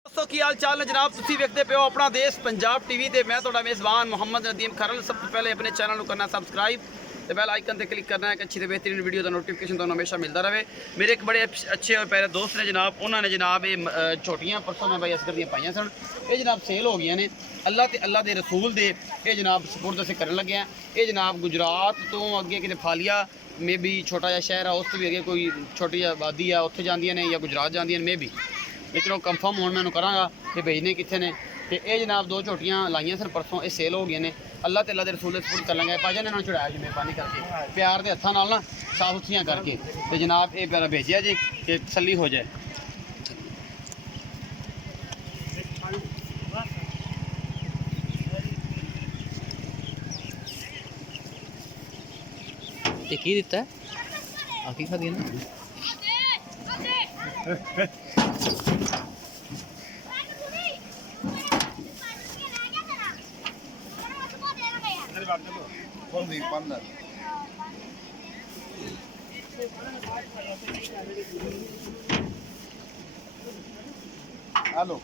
दोस्तों की हाल चाल है जनाब, तुम देखते पे हो अपना देश पंजाब टीवी ते मैं थोड़ा मेज़बान मोहम्मद नदीम खरल। सब तो पहले अपने चैनल को करना सबसक्राइब तो बेल आइकन पर क्लिक करना है कि अच्छी तो बेहतरीन वीडियो का नोटिफिकेशन तो हमेशा मिलता रहे। मेरे एक बड़े अच्छे और प्यारे दोस्त ने जनाब, उन्होंने जनाब ये छोटियाँ परसों में भाई असगर दियाँ पाइयां सन, ये जनाब सेल हो गई ने अल्लाह के रसूल दे ये जनाब सपोर्ट असें करन लगे हैं। ये जनाब गुजरात तो अगे कि फालिया मे भी छोटा जहा शहर है, उस तो भी अगे कोई छोटी आबादी है, उत्थे जांदियां ने या गुजरात जांदियां मे भी, लेकिन वो कंफर्म होने मैं कराँगा कि भेजने कितने ने। तो ये जनाब दो झोटियाँ लाइया सर परसों, ये सेल हो गई ने अल्लाह ते अल्लाह के रसूल सपोर्ट कर लेंगे। भाजन ने चढ़ाया जी मेहरबानी करके प्यार के हत्थों ना साफ सुथरियाँ करके तो जनाब ये प्यारा भेजिया जी कि तसली हो जाए। ये की दिता है आखी खा दिया ना हेलो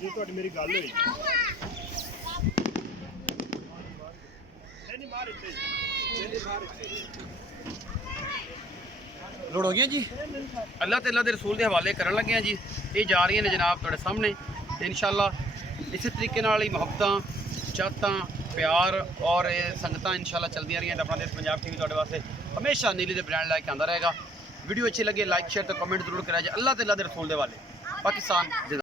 जी तो मेरी गल हुई लोड हो गया जी, अल्लाह ते अल्लाह के रसूल के हवाले करन लगे हैं जी। ये जा रही ने जनाब तुहाडे सामने ते इंशाअल्लाह इस तरीके नाल ही मुहब्बतां चाहतां प्यार और संगतां इंशाअल्लाह चलदियां रहियां। अपना देश पंजाब टीवी तुहाडे वास्ते हमेशा नीली दे ब्रांड लैके आंदा रहेगा। वीडियो अच्छी लगे लाइक शेयर तो कमेंट जरूर करा जाए। अल्लाह ते अल्लाह के रसूल के हवाले। पाकिस्तान।